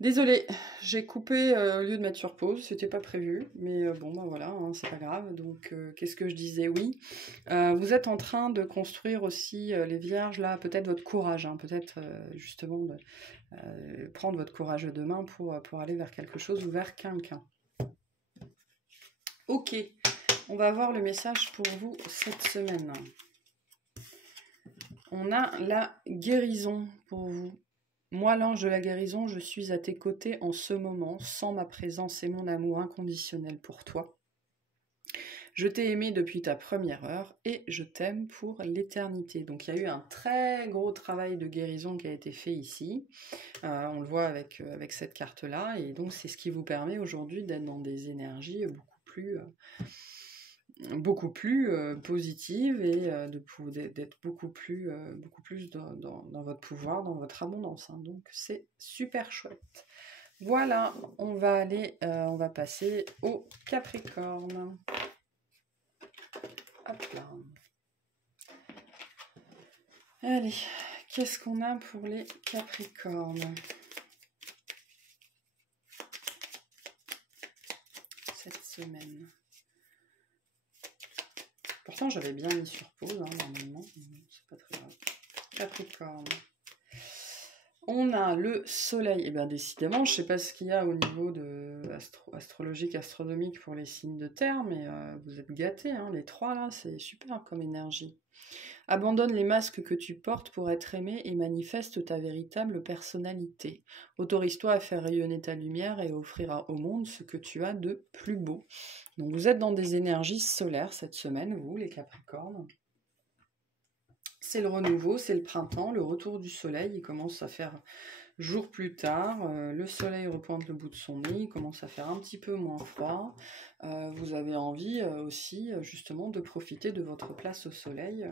Désolée, j'ai coupé au lieu de mettre sur pause, c'était pas prévu, mais bon, bah voilà, hein, c'est pas grave. Donc, qu'est-ce que je disais? Oui, vous êtes en train de construire aussi, les vierges, là, peut-être votre courage, hein, peut-être justement de prendre votre courage de main pour aller vers quelque chose ou vers quelqu'un. Ok, on va voir le message pour vous cette semaine. On a la guérison pour vous. Moi, l'ange de la guérison, je suis à tes côtés en ce moment, sans ma présence et mon amour inconditionnel pour toi. Je t'ai aimé depuis ta première heure et je t'aime pour l'éternité. Donc il y a eu un très gros travail de guérison qui a été fait ici. On le voit avec cette carte-là. Et donc c'est ce qui vous permet aujourd'hui d'être dans des énergies beaucoup plus positive et d'être beaucoup plus dans votre pouvoir, dans votre abondance. Hein. Donc c'est super chouette. Voilà, on va passer au Capricorne. Hop là. Allez, qu'est-ce qu'on a pour les Capricornes cette semaine? Pourtant, j'avais bien mis sur pause, hein, normalement. C'est pas très grave. Capricorne. On a le soleil. Et bien, décidément, je ne sais pas ce qu'il y a au niveau de astrologique, astronomique pour les signes de terre, mais vous êtes gâtés, hein, les trois, là, c'est super comme énergie. Abandonne les masques que tu portes pour être aimé et manifeste ta véritable personnalité. Autorise-toi à faire rayonner ta lumière et offrir au monde ce que tu as de plus beau. Donc vous êtes dans des énergies solaires cette semaine, vous, les Capricornes. C'est le renouveau, c'est le printemps, le retour du soleil. Il commence à faire jour plus tard. Le soleil repointe le bout de son nez. Il commence à faire un petit peu moins froid. Vous avez envie aussi, justement, de profiter de votre place au soleil.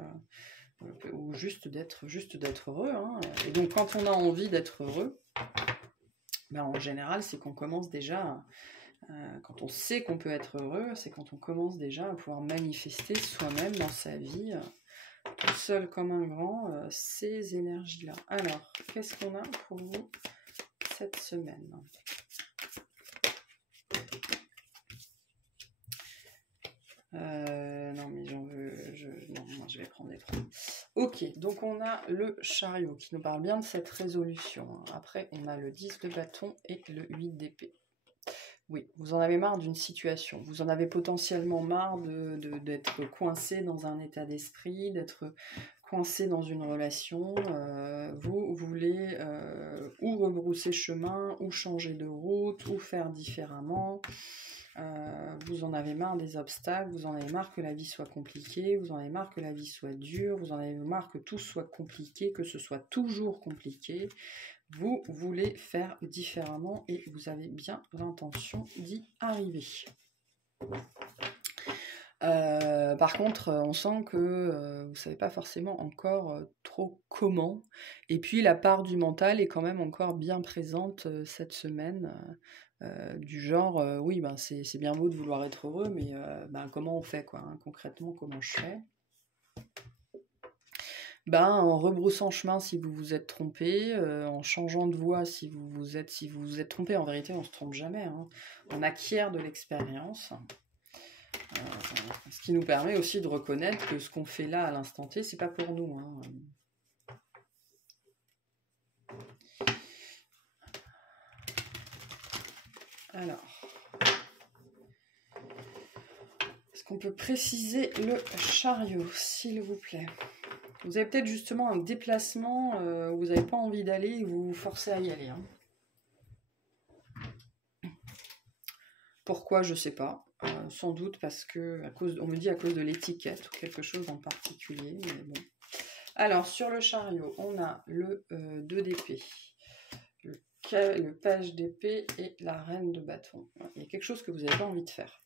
Ou juste d'être heureux. Hein. Et donc, quand on a envie d'être heureux, ben, en général, c'est qu'on commence déjà... quand on sait qu'on peut être heureux, c'est quand on commence déjà à pouvoir manifester soi-même dans sa vie... tout seul comme un grand, ces énergies-là. Alors, qu'est-ce qu'on a pour vous cette semaine? Non, mais j'en veux... Non, moi, je vais prendre les trois. Ok, donc on a le chariot qui nous parle bien de cette résolution. Après, on a le 10 de bâton et le 8 d'épée. Oui, vous en avez marre d'une situation, vous en avez potentiellement marre d'être coincé dans un état d'esprit, d'être coincé dans une relation, vous voulez ou rebrousser chemin, ou changer de route, ou faire différemment, vous en avez marre des obstacles, vous en avez marre que la vie soit compliquée, vous en avez marre que la vie soit dure, vous en avez marre que tout soit compliqué, que ce soit toujours compliqué. Vous voulez faire différemment et vous avez bien l'intention d'y arriver. Par contre, on sent que vous ne savez pas forcément encore trop comment. Et puis la part du mental est quand même encore bien présente cette semaine. Du genre, oui, ben, c'est bien beau de vouloir être heureux, mais ben, comment on fait, quoi, hein, concrètement, comment je fais? Ben, en rebroussant chemin si vous vous êtes trompé, en changeant de voie si vous vous êtes trompé, en vérité on ne se trompe jamais, hein. On acquiert de l'expérience, ce qui nous permet aussi de reconnaître que ce qu'on fait là à l'instant T, c'est pas pour nous. Hein. Alors, est-ce qu'on peut préciser le chariot, s'il vous plaît? Vous avez peut-être justement un déplacement où vous n'avez pas envie d'aller et vous vous forcez à y aller. Hein. Pourquoi, je ne sais pas. Sans doute parce que, on me dit à cause de l'étiquette ou quelque chose en particulier. Mais bon. Alors, sur le chariot, on a le 2 d'épée, le page d'épée et la reine de bâton. Il y a quelque chose que vous n'avez pas envie de faire.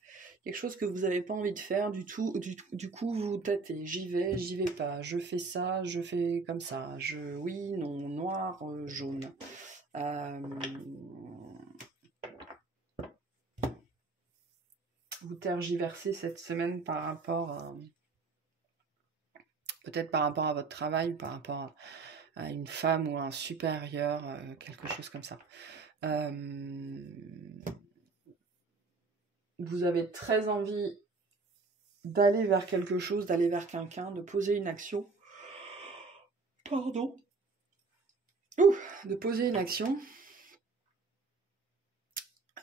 Quelque chose que vous n'avez pas envie de faire du tout. Du coup, vous tâtez. J'y vais pas. Je fais ça, je fais comme ça. Oui, non, noir, jaune. Vous tergiversez cette semaine par rapport à... peut-être par rapport à votre travail, par rapport à une femme ou à un supérieur, quelque chose comme ça. Vous avez très envie d'aller vers quelque chose, d'aller vers quelqu'un, de poser une action. Pardon. De poser une action.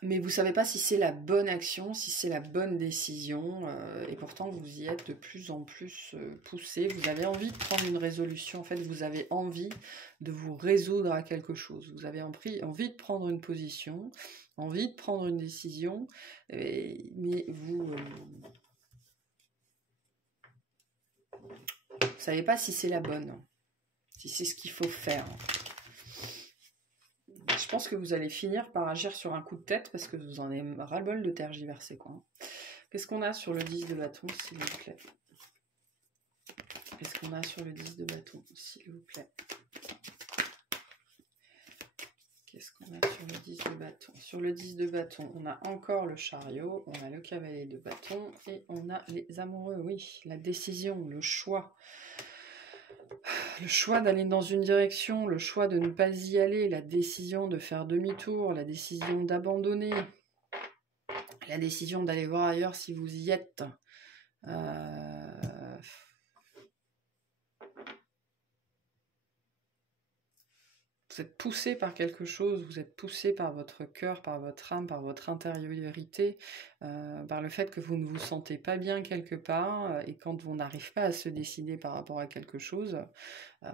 Mais vous ne savez pas si c'est la bonne action, si c'est la bonne décision, et pourtant vous y êtes de plus en plus poussé. Vous avez envie de prendre une résolution, en fait, vous avez envie de vous résoudre à quelque chose. Vous avez envie de prendre une position, envie de prendre une décision, mais vous ne savez pas si c'est la bonne, si c'est ce qu'il faut faire. Je pense que vous allez finir par agir sur un coup de tête parce que vous en avez ras-le-bol de tergiverser, quoi. Qu'est-ce qu'on a sur le 10 de bâton, s'il vous plaît? Qu'est-ce qu'on a sur le 10 de bâton, s'il vous plaît? Qu'est-ce qu'on a sur le 10 de bâton? Sur le 10 de bâton, on a encore le chariot, on a le cavalier de bâton et on a les amoureux. Oui, la décision, le choix. Le choix d'aller dans une direction, le choix de ne pas y aller, la décision de faire demi-tour, la décision d'abandonner, la décision d'aller voir ailleurs si vous y êtes. Vous êtes poussé par quelque chose, vous êtes poussé par votre cœur, par votre âme, par votre intériorité, par le fait que vous ne vous sentez pas bien quelque part, et quand on n'arrive pas à se décider par rapport à quelque chose,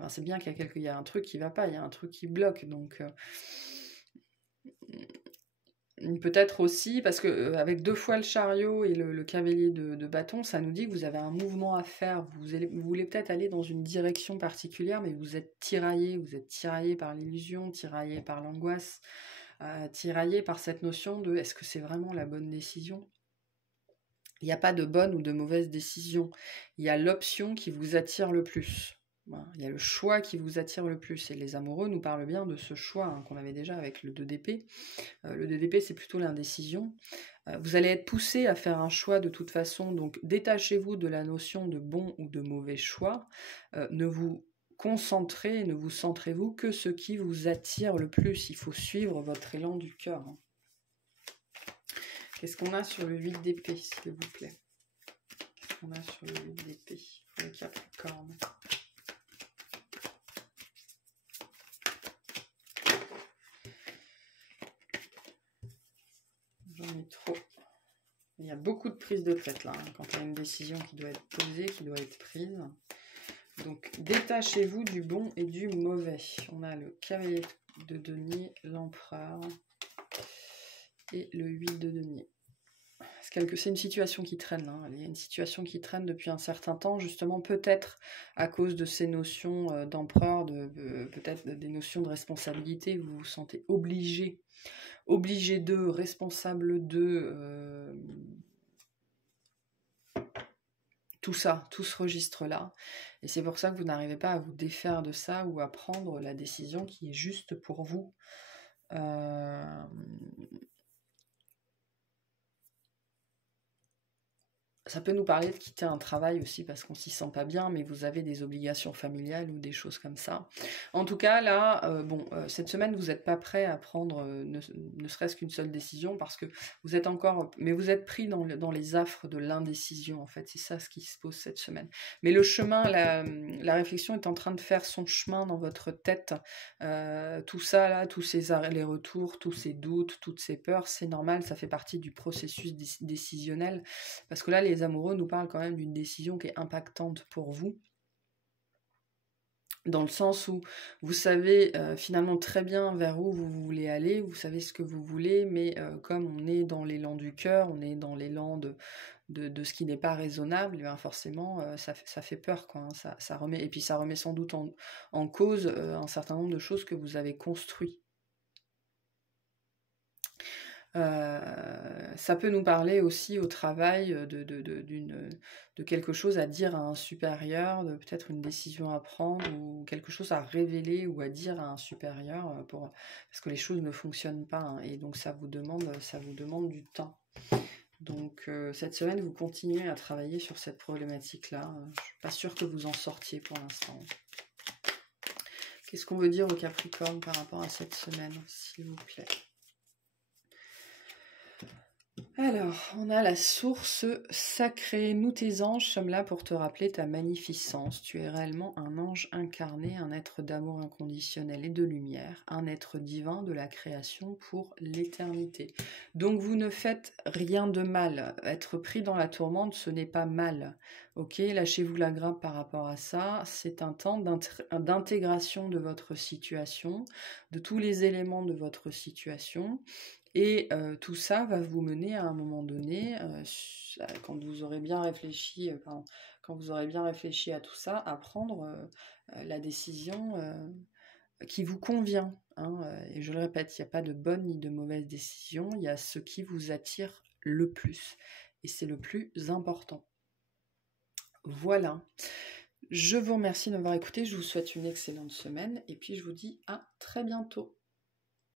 c'est bien qu'il y a un truc qui ne va pas, il y a un truc qui bloque. Donc peut-être aussi, parce que avec 2 fois le chariot et le cavalier de bâton, ça nous dit que vous avez un mouvement à faire, vous voulez peut-être aller dans une direction particulière, mais vous êtes tiraillé par l'illusion, tiraillé par l'angoisse, tiraillé par cette notion de est-ce que c'est vraiment la bonne décision? Il n'y a pas de bonne ou de mauvaise décision, il y a l'option qui vous attire le plus. Voilà. Il y a le choix qui vous attire le plus, et les amoureux nous parlent bien de ce choix qu'on avait déjà avec le 2 d'épée. Le 2 d'épée, c'est plutôt l'indécision. Vous allez être poussé à faire un choix de toute façon, donc détachez-vous de la notion de bon ou de mauvais choix. Ne vous centrez-vous que ce qui vous attire le plus. Il faut suivre votre élan du cœur. Qu'est-ce qu'on a sur le 8 d'épée, s'il vous plaît? Qu'est-ce qu'on a sur le 8 d'épée pour le Capricorne? J'en ai trop. Il y a beaucoup de prise de tête là, quand il y a une décision qui doit être posée, qui doit être prise. Donc détachez-vous du bon et du mauvais. On a le cavalier de denier, l'empereur et le 8 de denier. C'est une situation qui traîne, il y a une situation qui traîne depuis un certain temps, justement peut-être à cause de ces notions d'empereur, peut-être des notions de responsabilité, vous vous sentez obligé d'eux, responsable d'eux, tout ça, tout ce registre-là. Et c'est pour ça que vous n'arrivez pas à vous défaire de ça ou à prendre la décision qui est juste pour vous. Ça peut nous parler de quitter un travail aussi parce qu'on s'y sent pas bien, mais vous avez des obligations familiales ou des choses comme ça. En tout cas, là, cette semaine, vous n'êtes pas prêt à prendre ne serait-ce qu'une seule décision parce que vous êtes vous êtes pris dans les affres de l'indécision, en fait. C'est ça ce qui se pose cette semaine. Mais le chemin, la réflexion est en train de faire son chemin dans votre tête. Tout ça, là, tous ces allers-retours, tous ces doutes, toutes ces peurs, c'est normal, ça fait partie du processus décisionnel. Parce que là, les amoureux nous parlent quand même d'une décision qui est impactante pour vous, dans le sens où vous savez finalement très bien vers où vous voulez aller, vous savez ce que vous voulez, mais comme on est dans l'élan du cœur, on est dans l'élan de ce qui n'est pas raisonnable, et bien forcément ça fait peur, quoi, hein, ça remet sans doute en cause un certain nombre de choses que vous avez construites. Ça peut nous parler aussi au travail de quelque chose à dire à un supérieur, de peut-être une décision à prendre ou quelque chose à révéler ou à dire à un supérieur parce que les choses ne fonctionnent pas, hein, et donc ça vous demande du temps. Donc cette semaine, vous continuez à travailler sur cette problématique-là. Je ne suis pas sûre que vous en sortiez pour l'instant. Qu'est-ce qu'on veut dire au Capricorne par rapport à cette semaine, s'il vous plaît? Alors, on a la source sacrée. Nous, tes anges, sommes là pour te rappeler ta magnificence. Tu es réellement un ange incarné, un être d'amour inconditionnel et de lumière, un être divin de la création pour l'éternité. Donc, vous ne faites rien de mal. Être pris dans la tourmente, ce n'est pas mal. Ok, lâchez-vous la grappe par rapport à ça. C'est un temps d'intégration de votre situation, de tous les éléments de votre situation. Et tout ça va vous mener à un moment donné, quand vous aurez bien réfléchi, quand vous aurez bien réfléchi à tout ça, à prendre la décision qui vous convient. Hein, et je le répète, il n'y a pas de bonne ni de mauvaise décision, il y a ce qui vous attire le plus. Et c'est le plus important. Voilà. Je vous remercie de m'avoir écouté, je vous souhaite une excellente semaine et puis je vous dis à très bientôt.